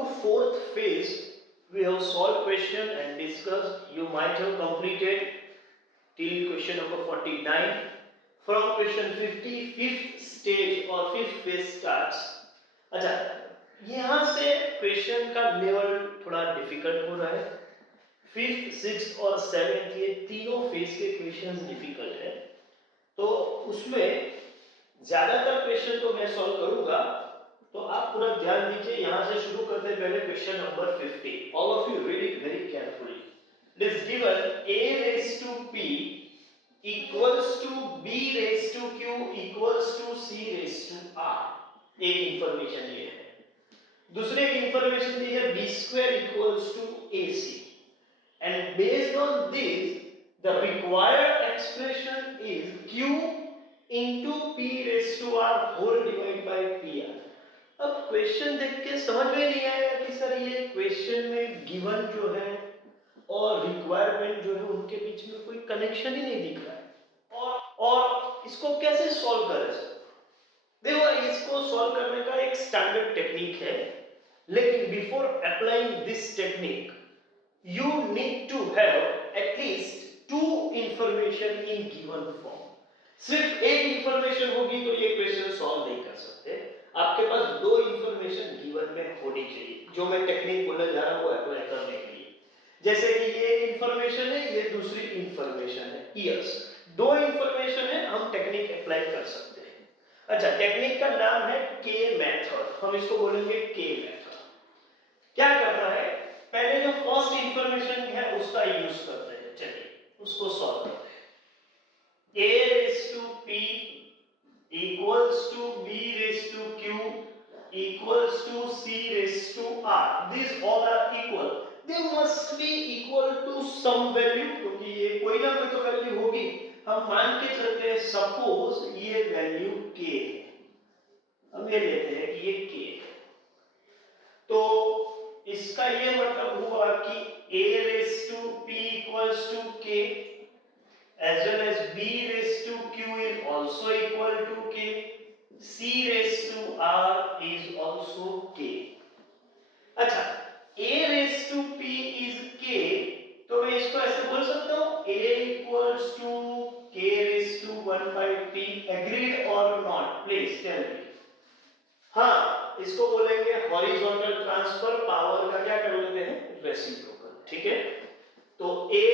to fourth phase. We have solved question and discussed. You might have completed till question number 49. From question 50, fifth stage or fifth phase starts. अच्छा, यहाँ से question का level थोड़ा difficult हो रहा है. Fifth, sixth और seventh ये तीनों फेज के क्वेश्चंस डिफिकल्ट है. तो उसमें ज्यादातर क्वेश्चन तो मैं सॉल्व करूंगा, तो आप पूरा ध्यान दीजिए. यहां से शुरू करते हैं पहले question number 50. All of you read it very carefully. It is given a raised to p equals to b raised to q equals to c raised to r. एक इंफॉर्मेशन ये है. दूसरे एक इंफॉर्मेशन दी है b square equals to ac, and based on this the required expression is q into p raised to r whole divided by pr. अब question देख के समझ में नहीं आएगा कि सर ये क्वेश्चन में गिवन जो है और रिक्वायरमेंट जो है उनके बीच में कोई कनेक्शन ही नहीं दिख रहा है. और इसको कैसे सॉल्व करें सर? देखो, इसको सॉल्व करने का एक स्टैंडर्ड टेक्निक है, लेकिन before applying this technique you need to have at least two information in given form. सिर्फ एक इंफॉर्मेशन होगी तो ये क्वेश्चन सॉल्व नहीं कर सकते. आपके पास दो इंफॉर्मेशन गिवन में होनी चाहिए, जो मैं टेक्निक बोलने जा रहा हूँ वो अप्लाई करने के लिए. जैसे कि ये एक इंफॉर्मेशन है, ये दूसरी इंफॉर्मेशन है. यस, दो इंफॉर्मेशन है, हम टेक्निक अप्लाई कर सकते हैं. अच्छा, टेक्निक का नाम है के मेथड. हम इसको बोलेंगे के मेथड. क्या करना है, पहले जो फर्स्ट इंफॉर्मेशन है उसका यूज करते हैं. चलिए उसको सॉल्व करते हैं. a raised to p equals to b raised to q equals to c raised to r. These all are equal. They must be equal to some value, क्योंकि ये कोई ना कोई तो वैल्यू होगी. हम मान के चलते हैं सपोज ये वैल्यू k है. हम ये लेते हैं कि ये k है, तो इसका ये मतलब हुआ कि a raised to p equals to k as well as b raised to q is also equal to k, c raised to r is also k. अच्छा, a raised to p is k, तो मैं इसको ऐसे बोल सकता हूँ a equals to k raised to 1 by p. Agreed or not? Please tell me. हाँ, इसको बोलेंगे हॉरिजॉन्टल ट्रांसफर. पावर का क्या कर लेते हैं, रेसिप्रोकल. ठीक है, तो a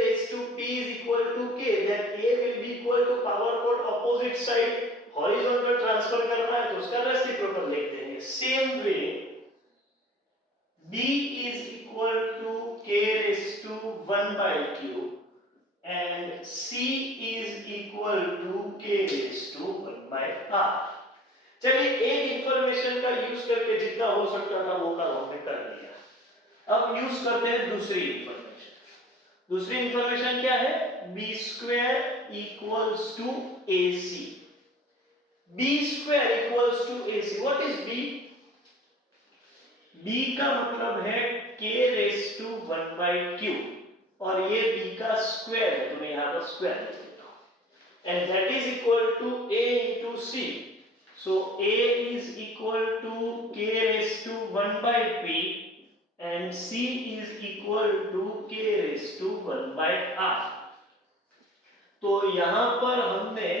raised to p is equal to k, then a will be equal to power को ऑपोजिट साइड हॉरिजॉन्टल ट्रांसफर करना है तो उसका रेसिप्रोकल लिख देंगे. Same way b is equal to k raised to 1 by q and c is equal to k raised to 1 by r. चलिए, एक information का यूज करके जितना हो सकता था वो काम हमने कर दिया. अब यूज करते हैं दूसरी इंफॉर्मेशन. दूसरी इंफॉर्मेशन क्या है, b square equals to ac. b square equals to ac. What is b? b का मतलब है k raise to 1 by q, और ये b का स्क्वायर है, तो मैं यहां पर स्क्वायर लिख देता हूं. And that is equal to a into c. So a is equal to k raised to 1 by p and c is equal to k raised to 1 by r. तो यहां पर हमने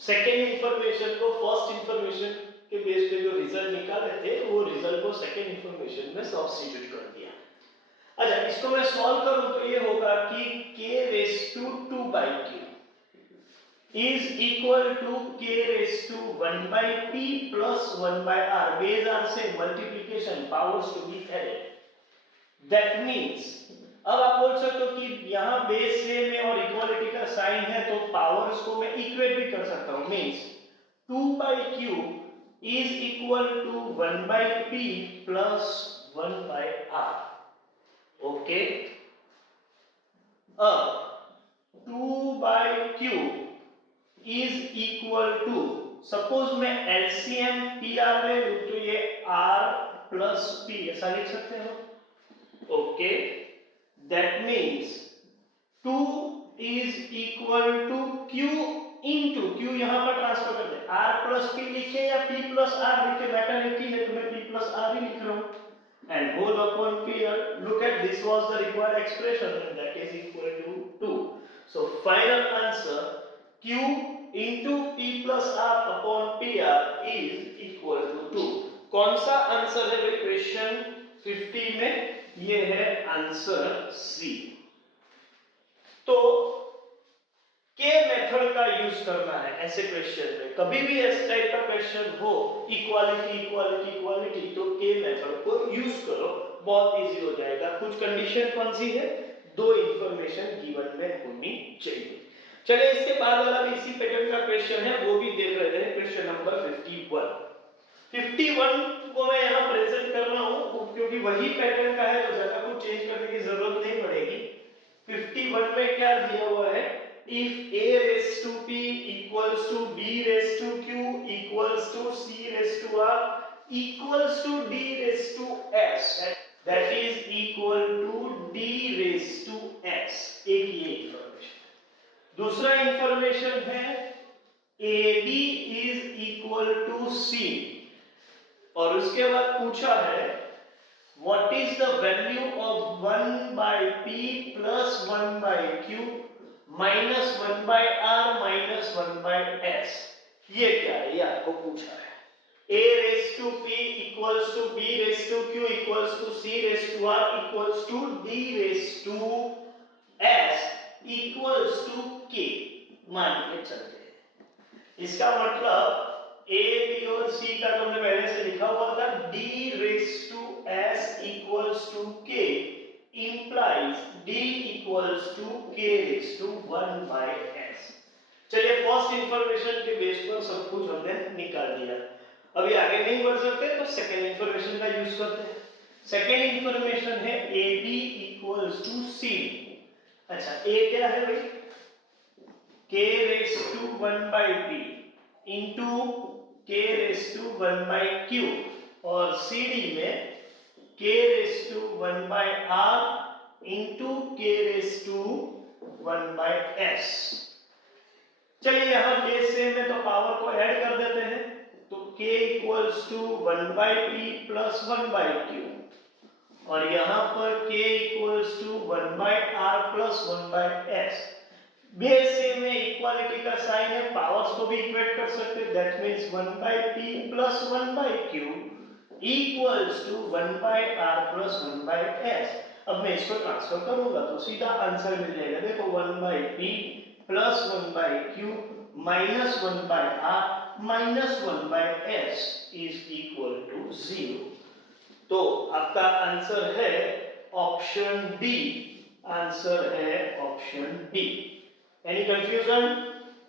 सेकेंड इंफॉर्मेशन को first information के base पे जो result निकाले थे वो रिजल्ट को सेकेंड इंफॉर्मेशन में सब्स्टिट्यूट कर दिया. अच्छा, इसको मैं सॉल्व करूं तो ये होगा कि k raised to 2 by q is equal to k raised to 1 by p plus 1 by r. Base r से multiplication, powers to be added. That means, अब आप बोल सकते हो कि यहाँ बेस सेम है और इक्वालिटी का साइन है, तो पावर्स को मैं इक्वेट भी कर सकता हूँ. Means 2 by q is equal to 1 by p plus 1 by r. Okay, अब 2 by q is equal to, suppose मैं LCM PR ले लूं तो ये R plus P ऐसा लिख सकते हो. Okay, that means 2 is equal to Q into Q यहां पर ट्रांसफर कर दे. R plus P लिखे या P plus R लिखे, मैटर नहीं है, तुम्हें P plus r ही लिख रहा हूँ and whole upon p r. Look at this was the required expression and that is equal to 2. So final answer q into p plus r upon pr is equal to 2. कौन सा answer है भाई question 50 में? ये है answer C. तो के method का यूज करना है ऐसे क्वेश्चन में. कभी भी इस टाइप का क्वेश्चन हो इक्वालिटी इक्वालिटी इक्वालिटी तो के मेथड को यूज करो, बहुत इजी हो जाएगा. कुछ कंडीशन कौन सी है? दो इंफॉर्मेशन गिवन में होनी चाहिए. चलिए इसके बाद वाला भी इसी पैटर्न का क्वेश्चन है, वो भी देख लेते हैं. क्वेश्चन नंबर 51 को मैं यहाँ प्रेजेंट कर रहा हूँ क्योंकि वही पैटर्न का है तो ज्यादा कुछ चेंज करने की जरूरत नहीं पड़ेगी. 51 में क्या दिया हुआ है? If a raised to p equals to b raised to q equals to c raised to r equals to d raised to s, that is equal to d raised to s. एक ये information. दूसरा information है ab is equal to c और उसके बाद पूछा है what is the value of 1 by p plus 1 by q minus 1 by r minus 1 by s. ये क्या है? ये आपको पूछा है. a raised to p equals to b raised to q equals to c raised to r equals to d raised to s equals to k मान के चलते हैं. इसका मतलब a b और c का तुमने पहले से लिखा हुआ था. d raised to s equals to k implies d equals to k raised to 1 by s. चलिए फर्स्ट इंफॉर्मेशन के बेस पर सब कुछ हमने निकाल दिया. अभी आगे नहीं बढ़ सकते तो सेकंड इंफॉर्मेशन का यूज करते हैं. सेकंड इंफॉर्मेशन है ab equals to c. अच्छा a क्या है भाई? k raised to 1 by p into k raised to 1 by q और cd में k raised to 1 by r into k raised to 1 by s. चलिए यहाँ बेस सेम है तो पावर को ऐड कर देते हैं. तो k equals to 1 by p plus 1 by q और यहाँ पर k equals to 1 by r plus 1 by s. Base same में इक्वालिटी का साइन है, पावर्स को भी इक्वेट कर सकते हैं. That means 1 by p plus 1 by q equals to 1 by r plus 1 by s. अब मैं इसको ट्रांसफर करूंगा तो सीधा आंसर मिल जाएगा. देखो 1 by p plus 1 by q minus 1 by r minus 1 by s is equal to 0. तो आपका आंसर है ऑप्शन डी. आंसर है option D. Any confusion?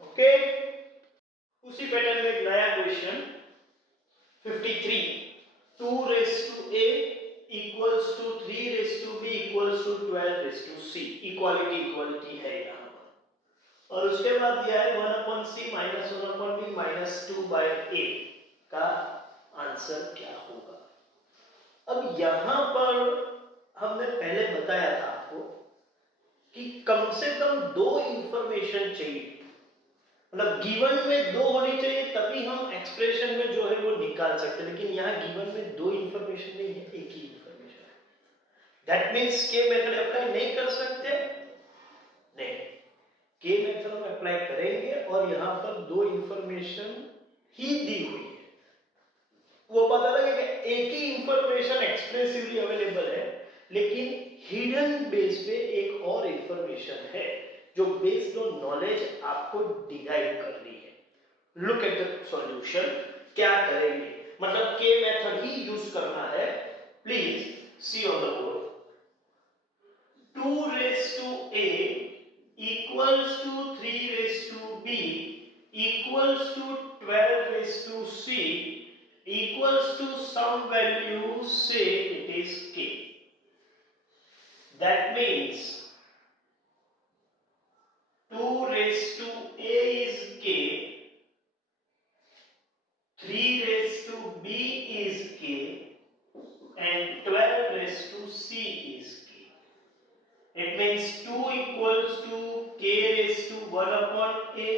Okay. उसी पैटर्न में एक नया question 53. 2 raised to a equals to 3 raised to b equals to 12 raised to c. Equality equality है यहाँ पर. और उसके बाद दिया है 1 upon c minus 1 upon b minus 2 by a का आंसर क्या होगा? अब यहाँ पर हमने पहले बताया था आपको कि कम से कम दो इंफॉर्मेशन चाहिए. मतलब गिवन में दो होनी चाहिए तभी हम एक्सप्रेशन में जो है वो निकाल सकते हैं. लेकिन यहाँ गिवन में दो इंफॉर्मेशन नहीं है, एक ही इंफॉर्मेशन है. दैट मींस के मेथड अप्लाई नहीं कर सकते. नहीं, के मेथड हम अप्लाई करेंगे और यहाँ पर दो इंफॉर्मेशन ही दी हुई है. वो पता लगे कि एक ही इंफॉर्मेशन एक्सप्रेसिवली अवेलेबल है लेकिन हिडन बेस पे एक और इंफॉर्मेशन है जो बेस्ड ऑन नॉलेज आपको डिराइव करनी है. Look at the solution. क्या करेंगे? मतलब के मेथड ही यूज करना है. Please see on the board. 2 raised to a equals to 3 raised to b equals to 12 raised to c equals to some value, say it is k. That means 2 raised to a is k, 3 raised to b is k and 12 raised to c is k. It means 2 equals to k raised to 1 upon a,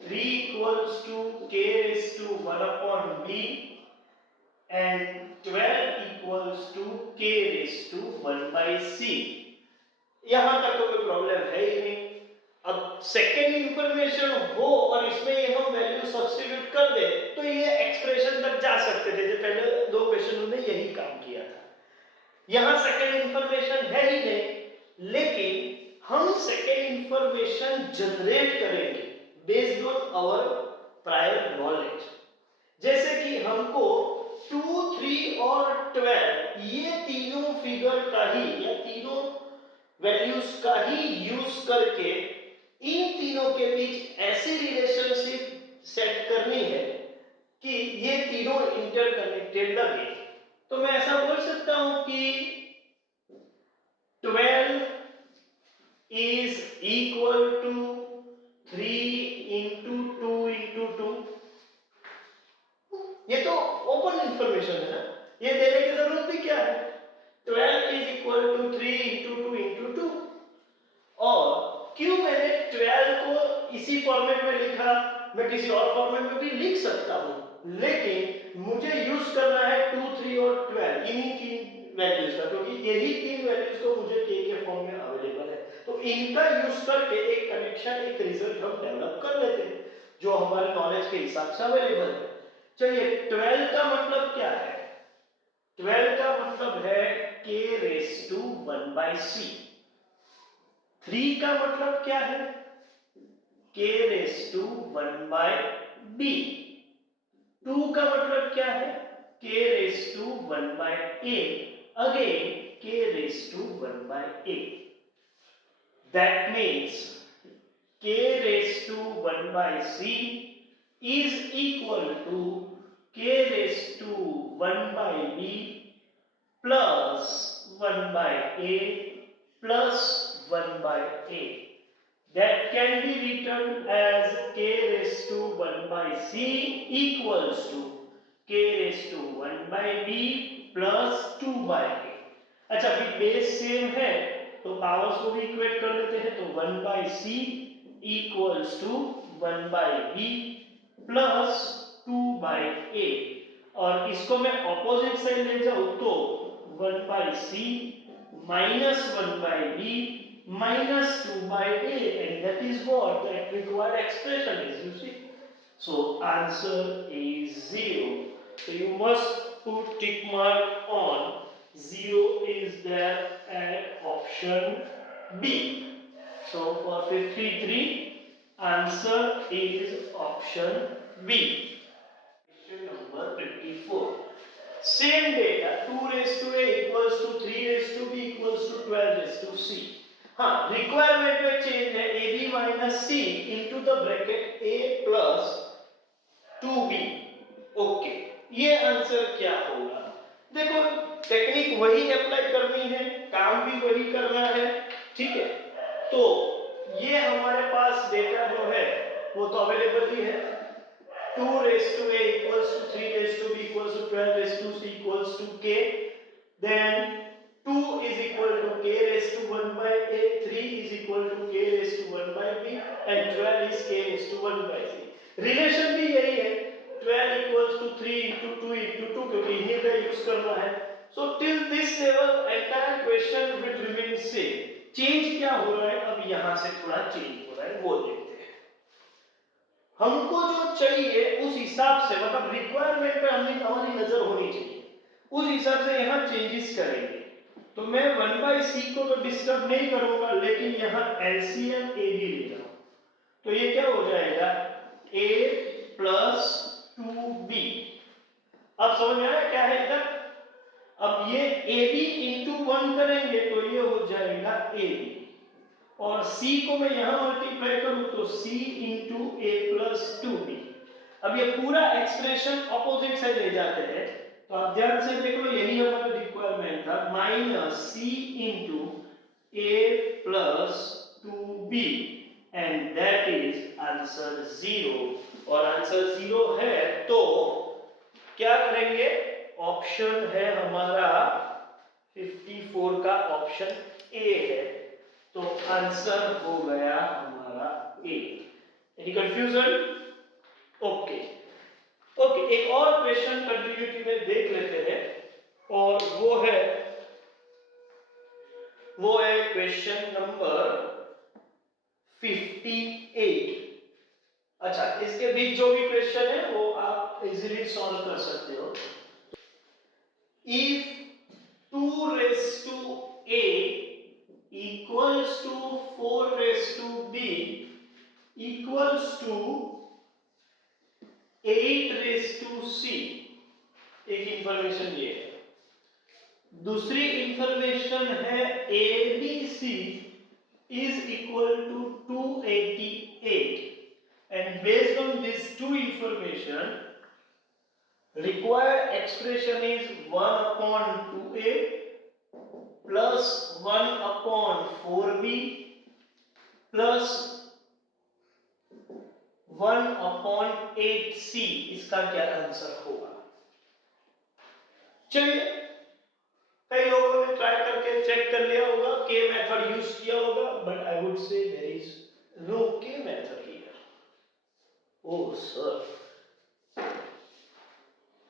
3 equals to k raised to 1 upon b and 12 equals to k raised to 1 by c। यहां तक तो कोई problem है ही नहीं। अब second information हो और इसमें ये हम वैल्यू सब्स्टिट्यूट कर दे तो ये एक्सप्रेशन तक जा सकते थे, जैसे पहले दो क्वेश्चनों में यही काम किया था। यहां सेकेंड इंफॉर्मेशन है ही नहीं, लेकिन हम सेकेंड इंफॉर्मेशन जनरेट करेंगे based on our prior knowledge. जैसे कि हमको 2, 3 और 12 ये तीनों फिगर का ही या तीनों वैल्यूज का ही यूज करके इन तीनों के बीच ऐसी रिलेशनशिप सेट करनी है कि ये तीनों इंटरकनेक्टेड लगे। तो मैं ऐसा बोल सकता हूं कि 12 is equal to 3 into 2 into 2। ये तो ओपन इंफॉर्मेशन है ना, ये देने की जरूरत भी क्या है। 12 is equal to 3 into 2 into 2। और क्यों मैंने 12 को इसी फॉर्मेट में लिखा, मैं किसी और फॉर्मेट में भी लिख सकता हूं, लेकिन मुझे यूज करना है 2, 3 और 12 इन्हीं तीन वैल्यूज का, क्योंकि यही तीन वैल्यूज को मुझे k के फॉर्म में अवेलेबल है। तो इनका यूज करके एक कनेक्शन, एक रिजल्ट हम डेवलप कर लेते हैं जो हमारे नॉलेज के हिसाब से अवेलेबल है। चलिए 12 का मतलब क्या है? 12 का मतलब है k raise to 1 by c। 3 का मतलब क्या है? k raise to 1 by b। 2 का मतलब क्या है? k raise to 1 by a। Again k raise to 1 by a। That means k raised to 1 by c is equal to k raised to 1 by b plus 1 by a plus 1 by a। That can be written as k raised to 1 by c equals to k raised to 1 by b plus 2 by a। अच्छा, अभी base same है तो powers को भी equate कर लेते हैं, तो 1 by c equals to 1 by b plus 2 by a। और इसको मैं ऑपोजिट साइड ले जाऊं तो 1 by c minus 1 by b minus 2 by a, and that is what that required expression is, you see। So answer is 0। So you must put tick mark on 0 is there at option B। So for 53 answer is option B। Question number 54। Same data 2 raised to a equals to 3 raised to b equals to 12 raised to c। हाँ, requirement में change है ab minus c into the bracket a plus 2b। Okay, ये answer क्या होगा? देखो technique वही apply करनी है, काम भी वही करना है, ठीक है। तो ये हमारे पास डेटा जो है वो तो अवेलेबल ही है। 2 raised to a equals to 3 raised to b equals to 12 raised to c equals to k। Then 2 is equal to k raised to 1 by a, 3 is equal to k raised to 1 by b and 12 is k raised to 1 by c। Relation भी यही है, 12 equals to 3 into 2 into 2, क्योंकि इन्हीं का use करना है। So till this level entire question will remain same। Change क्या हो रहा है? अब यहां से थोड़ा चेंज हो रहा है, वो देखते हैं। हमको जो चाहिए उस हिसाब से, मतलब रिक्वायरमेंट पे हमारी नजर होनी चाहिए, उस हिसाब से यहाँ चेंजेस करेंगे। तो मैं 1 by c को तो डिस्टर्ब नहीं करूंगा, लेकिन यहाँ एलसीएम ए भी ले रहा हूं। तो ये क्या हो जाएगा? a plus 2b। अब समझ में आया क्या है इधर? अब ये ab into 1 करेंगे तो ये हो जाएगा ab, और c को मैं यहां मल्टीप्लाई करूं तो c into a plus 2b। अब ये पूरा एक्सप्रेशन ऑपोजिट साइड ले जाते हैं, तो आप ध्यान से देख लो, यही हमारा रिक्वायरमेंट था, minus c into a plus 2b and that is answer 0। और आंसर 0 है तो क्या करेंगे? ऑप्शन है हमारा 54 का ऑप्शन ए है, तो आंसर हो गया हमारा A. Any confusion? Okay. Okay, एक और क्वेश्चन कंटिन्यूटी में देख लेते हैं, और वो है क्वेश्चन नंबर 58। अच्छा, इसके बीच जो भी क्वेश्चन है वो आप इजीली सॉल्व कर सकते हो। If 2 raised to a equals to 4 raised to b equals to 8 raised to c, एक इंफॉर्मेशन ये है। दूसरी इंफॉर्मेशन है abc is equal to 288, and based on these two information, required expression is 1 upon 2a plus 1 upon 4b plus 1 upon 8c। इसका क्या answer होगा? चलिए, कई लोगों ने ट्राई करके चेक कर लिया होगा, के मेथड यूज किया होगा, but I would say there is no K method here. Oh sir,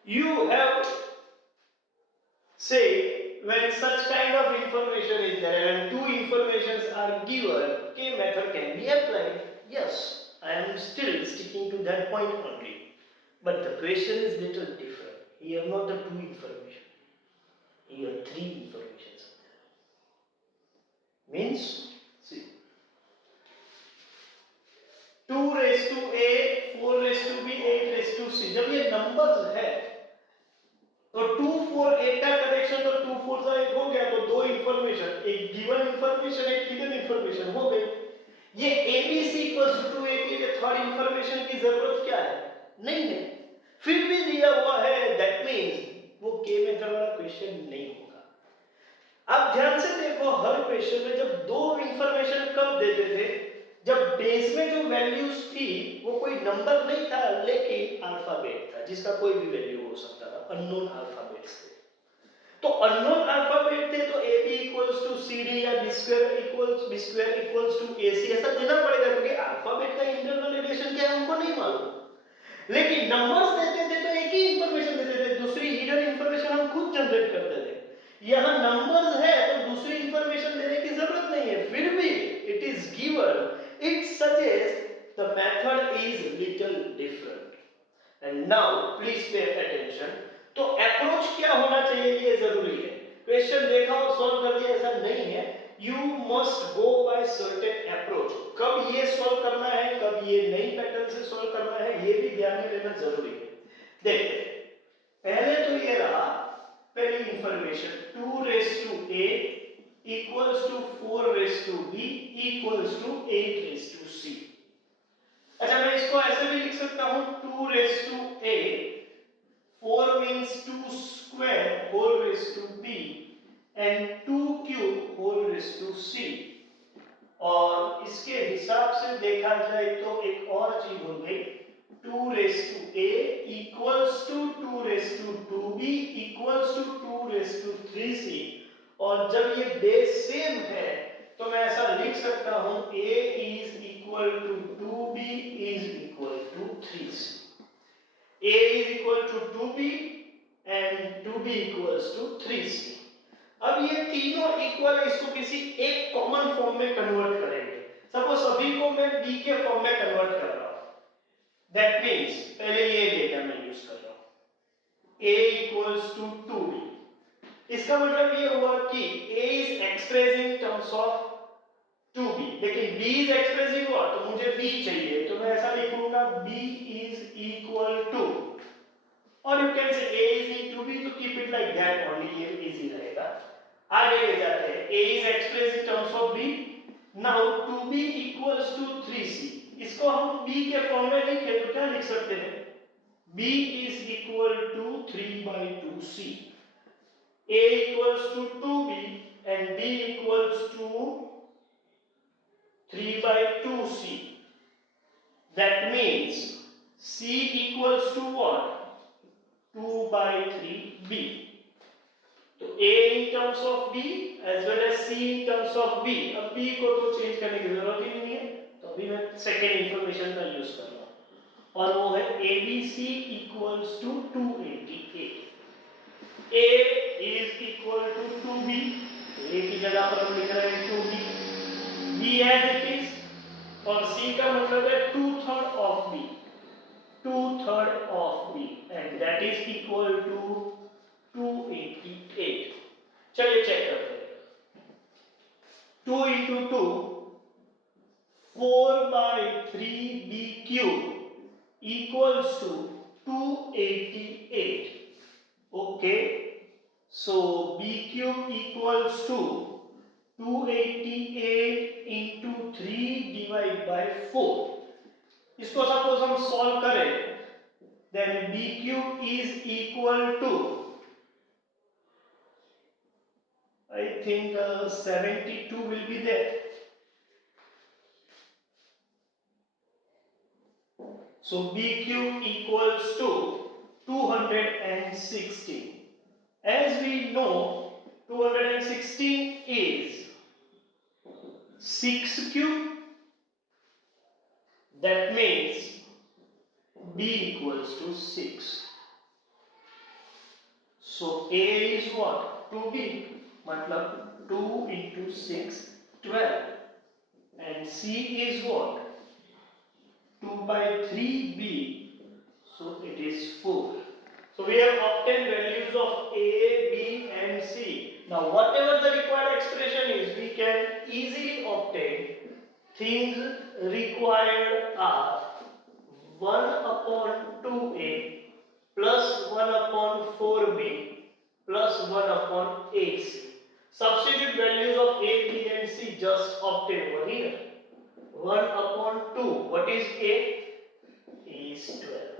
you have say when such kind of information is there and two informations are given, k method can be applied. Yes, I am still sticking to that point only, but the question is little different. Here not the two information, here three informations are there. Means see, 2 raised to a, 4 raised to b, 8 raised to c, जब ये numbers है तो 2 4 8 का connection, तो 2 4 से 8 हो गया, तो दो इंफॉर्मेशन, एक गिवन इंफॉर्मेशन, एक हिडन इंफॉर्मेशन हो गई। ये abc इक्वल्स टू a की थर्ड इंफॉर्मेशन की जरूरत क्या है? नहीं है, फिर भी दिया हुआ है, दैट मींस वो के मेथड वाला क्वेश्चन नहीं होगा। आप ध्यान से देखो, हर क्वेश्चन में जब दो इंफॉर्मेशन कब देते थे, जब बेस में जो वैल्यूज थी वो कोई नंबर नहीं था लेकिन अल्फाबेट था, जिसका कोई भी वैल्यू हो सकता था, अननोन अल्फाबेट्स थे। तो अननोन अल्फाबेट थे तो ab इक्वल्स टू cd या b square equals to ac ऐसा देना पड़ेगा, क्योंकि अल्फाबेट का इंटरनल रिलेशन क्या है हमको नहीं मालूम। लेकिन नंबर्स देते थे तो एक ही इंफॉर्मेशन देते थे, दूसरी हिडन इंफॉर्मेशन हम खुद जनरेट करते थे। यहां नंबर्स है तो दूसरी इंफॉर्मेशन देने की जरूरत नहीं है, फिर भी it is given, it suggests the method is little different. And now please pay attention. तो अप्रोच क्या होना चाहिए ये जरूरी है। क्वेश्चन देखा और सॉल्व कर दिया ऐसा नहीं है, you must go by certain approach। कब ये सॉल्व करना है, कब ये नई पैटर्न से सॉल्व करना है, ये भी ध्यान में लेना जरूरी है। देखते हैं, पहले तो ये रहा पहली information, 2 raised to a equals to 4 raised to b equals to 8 raised to c। अच्छा, मैं इसको ऐसे भी लिख सकता हूं, 2 raised to a, 4 means 2 square whole raised to b and 2 cube whole raised to c। और इसके हिसाब से देखा जाए तो एक और चीज हो गई, 2 raised to a equals to 2 raised to 2b equals to 2 raised to 3c। और जब ये बेस सेम है तो मैं ऐसा लिख सकता हूं, a is equal to 2b is equal to 3c। a is equal to 2b and 2b equals to 3c। अब ये तीनों इक्वल है, इसको किसी एक कॉमन फॉर्म में कन्वर्ट करेंगे। सपोज सभी को मैं b के फॉर्म में कन्वर्ट कर रहा हूं, दैट मींस पहले ये डेटा मैं यूज कर रहा हूं, a equals to 2b। इसका मतलब ये हुआ कि a is expressed in terms of 2b, लेकिन b is expressed in what, तो मुझे b चाहिए, तो मैं ऐसा लिखूंगा b is equal to, और you can say a is in 2b, तो keep it like that only, ये इजी रहेगा। आगे ले जाते हैं, a is expressed in terms of b, now 2b equals to 3c। इसको हम b के फॉर्म में लिखे तो क्या लिख सकते हैं, b is equal to 3/2c। a equals to 2b and b equals to 3/2c। That means c equals to what, 2/3b। तो a in terms of b as well as c in terms of b। अब b को तो change करने की जरूरत ही नहीं है, तो अभी मैं सेकेंड इंफॉर्मेशन का यूज कर रहा हूं, और वो है ABC equals to 288. A is equal to 2B, A की जगह पर हम लिख रहे हैं 2B, B as it is, और C का मतलब है 2/3 of B, 2/3 of B, and that is equal to 288. चलिए चेक करते हैं. 2 into 2, 4/3B cube equals to 288. Okay, so B cube equals to 288 into 3 divided by 4. इसको सपोज हम solve करें, then B cube is equal to I think 72 will be there. So B cube equals to 216. As we know, 216 is 6 cube. That means B equals to 6. So A is what? 2B. मतलब 2 into 6, 12. And C is what? 2/3B. So it is 4. So we have obtained values of A, B and C. Now whatever the required expression is, we can easily obtain. Things required are 1/2A plus 1/4B plus 1/8C. Substitute values of A, B and C just obtain over here. 1/2. What is A? Is 12.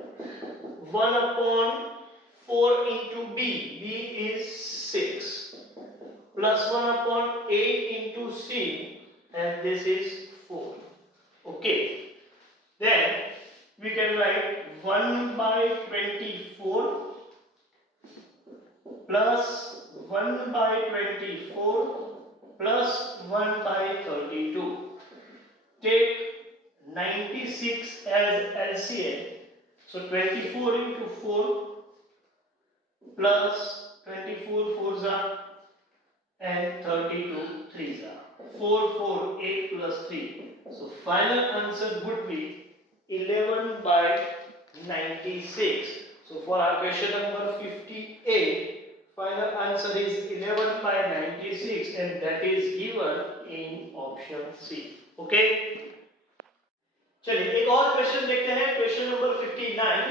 1/4 into B. B is 6. Plus 1/8 into C. And this is 4. Okay. Then we can write 1/24 plus 1/24 plus 1/32. Take 96 as LCM. So 24 into 4 plus 24 4s are and 32 3s are. 4 4 8 plus 3. So final answer would be 11/96. So for our question number 58, final answer is 11/96 and that is given in option C. Okay. चलिए एक और question देखते हैं, question number 59.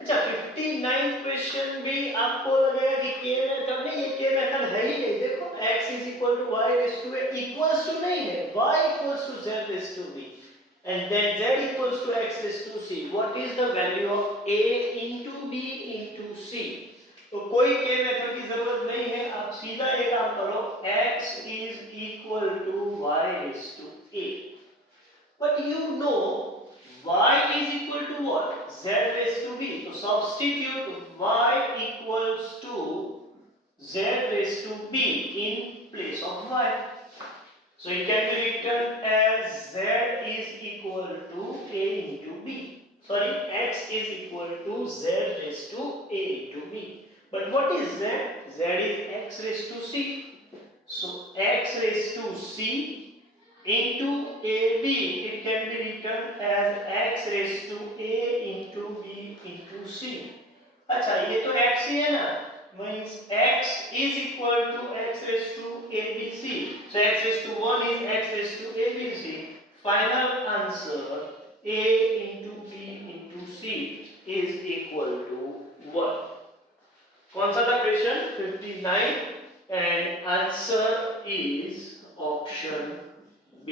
अच्छा 59 question भी आपको लगेगा कि के मेथड नहीं, ये के मेथड है ही नहीं. देखो x is equal to y raised to a equals to नहीं है, y equals to z raised to b and then z equals to x raised to c. What is the value of a into b into c? तो कोई के method की जरूरत नहीं है, आप सीधा एक काम करो, x is equal to y raised to a. But you know y is equal to what? Z raised to b. So substitute y equals to z raised to b in place of y. So it can be written as z is equal to a into b. Sorry, x is equal to z raised to a into b. But what is z? Z is x raised to c. So x raised to c into AB, it can be written as x raised to a into b into c. अच्छा ये तो x ही है ना, means x is equal to x raised to abc. So x raised to 1 is x raised to abc. Final answer a into b into c is equal to 1. कौन सा था question 59 and answer is option B.